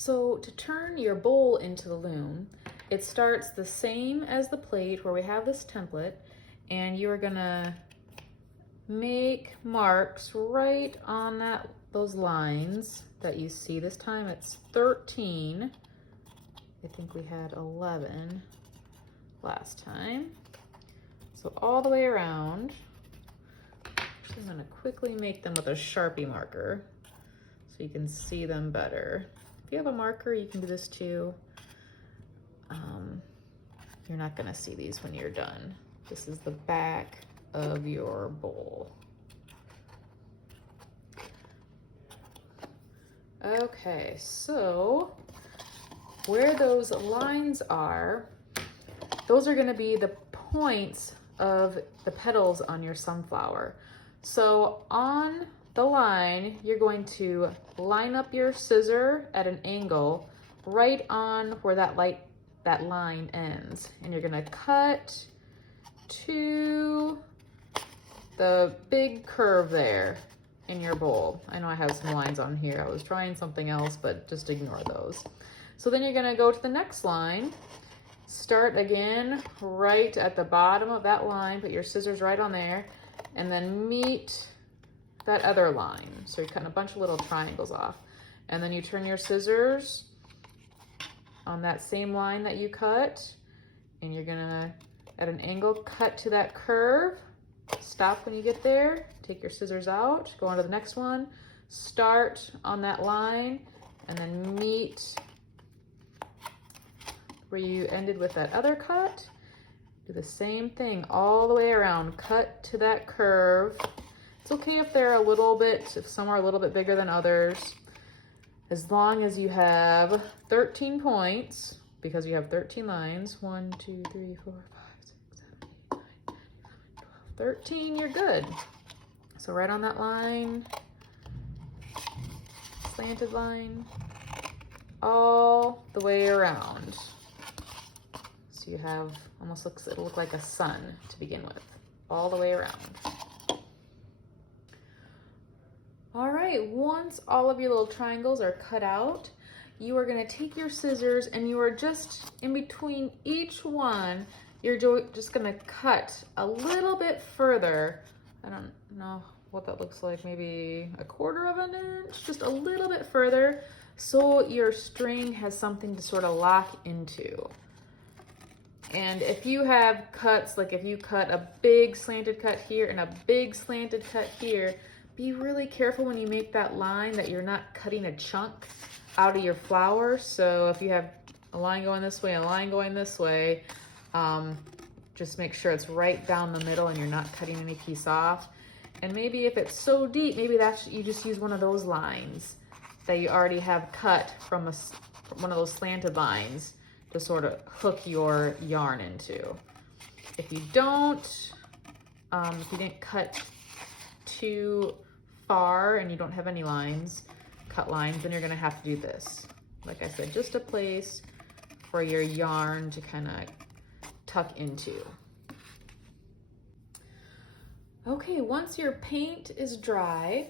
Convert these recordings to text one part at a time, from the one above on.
So to turn your bowl into the loom, it starts the same as the plate where we have this template, and you are gonna make marks right on those lines that you see. This time it's 13. I think we had 11 last time. So all the way around. I'm gonna quickly make them with a Sharpie marker so you can see them better. If you have a marker, you can do this too. You're not gonna see these when you're done. This is the back of your bowl. Okay, so where those lines are, those are gonna be the points of the petals on your sunflower. So on the line, you're going to line up your scissor at an angle right on where that line ends. And you're gonna cut to the big curve there in your bowl. I know I have some lines on here. I was trying something else, but just ignore those. So then you're gonna go to the next line, start again right at the bottom of that line, put your scissors right on there, and then meet that other line. So you're cutting a bunch of little triangles off. And then you turn your scissors on that same line that you cut, and you're gonna, at an angle, cut to that curve. Stop when you get there, take your scissors out, go on to the next one, start on that line, and then meet where you ended with that other cut. Do the same thing all the way around, cut to that curve. It's okay if they're a little bit, if some are a little bit bigger than others, as long as you have 13 points, because you have 13 lines. 1, 2, 3, 4, 5, 6, 7, 8, 9, 10, 11, 12, 13, you're good. So right on that line, slanted line, all the way around. So you have, almost looks, it'll look like a sun to begin with, all the way around. All right, once all of your little triangles are cut out, you are gonna take your scissors and you are just in between each one, you're just gonna cut a little bit further. I don't know what that looks like, maybe 1/4 of an inch, just a little bit further, so your string has something to sort of lock into. And if you have cuts, like if you cut a big slanted cut here and a big slanted cut here, be really careful when you make that line that you're not cutting a chunk out of your flower. So if you have a line going this way, a line going this way, just make sure it's right down the middle and you're not cutting any piece off. And maybe if it's so deep, maybe you just use one of those lines that you already have cut from one of those slanted lines to sort of hook your yarn into. If you don't, if you didn't cut too far and you don't have any lines, cut lines, then you're gonna have to do this. Like I said, just a place for your yarn to kind of tuck into. Okay, once your paint is dry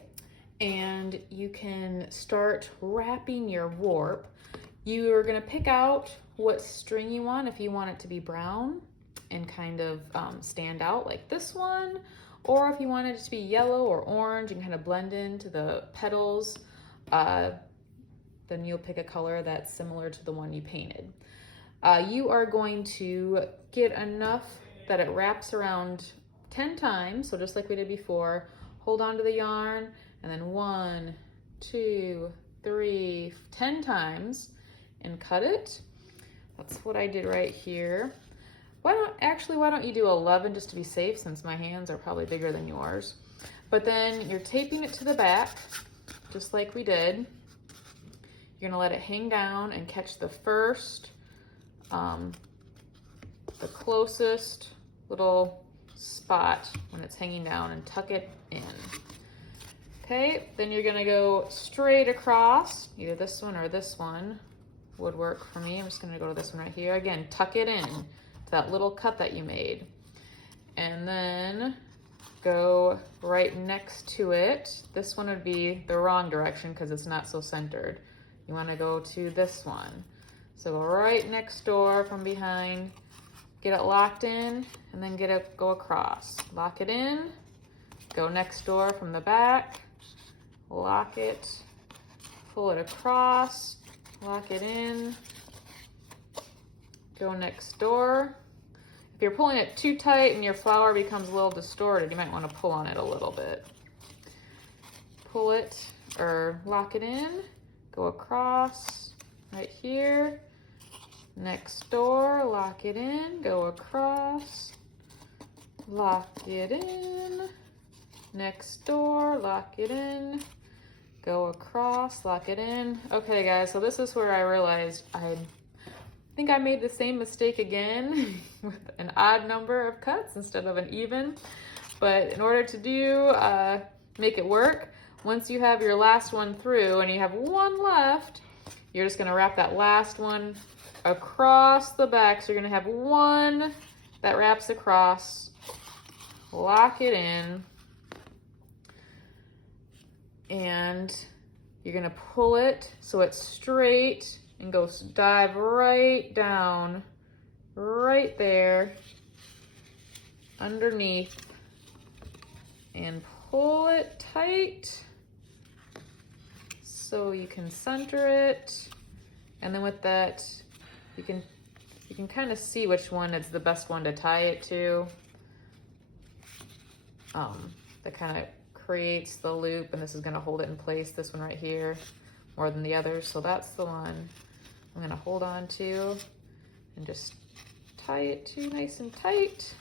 and you can start wrapping your warp, you are gonna pick out what string you want. If you want it to be brown and kind of stand out like this one, or if you want it to be yellow or orange and kind of blend into the petals, then you'll pick a color that's similar to the one you painted. You are going to get enough that it wraps around 10 times, so just like we did before. Hold on to the yarn, and then 1, 2, 3, 10 times, and cut it. That's what I did right here. Why don't you do 11 just to be safe, since my hands are probably bigger than yours. But then you're taping it to the back, just like we did. You're gonna let it hang down and catch the first, the closest little spot when it's hanging down, and tuck it in. Okay, then you're gonna go straight across, either this one or this one would work for me. I'm just gonna go to this one right here. Again, tuck it in to that little cut that you made. And then go right next to it. This one would be the wrong direction because it's not so centered. You want to go to this one. So go right next door from behind, get it locked in, and then go across. Lock it in, go next door from the back, lock it, pull it across, lock it in, go next door. If you're pulling it too tight and your flower becomes a little distorted, you might want to pull on it a little bit. Pull it or lock it in, go across right here, next door, lock it in, go across, lock it in, next door, lock it in, go across, lock it in. Okay guys, so this is where I realized I think I made the same mistake again with an odd number of cuts instead of an even. But in order to make it work, once you have your last one through and you have one left, you're just gonna wrap that last one across the back. So you're gonna have one that wraps across, lock it in, and you're gonna pull it so it's straight and dive right down, right there, underneath, and pull it tight so you can center it. And then with that, you can kind of see which one is the best one to tie it to. That kind of creates the loop, and this is gonna hold it in place, this one right here, more than the others. So that's the one I'm gonna hold on to and just tie it to nice and tight.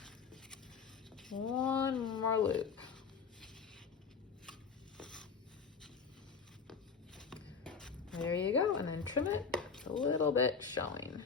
One more loop. There you go, and then trim it a little bit showing.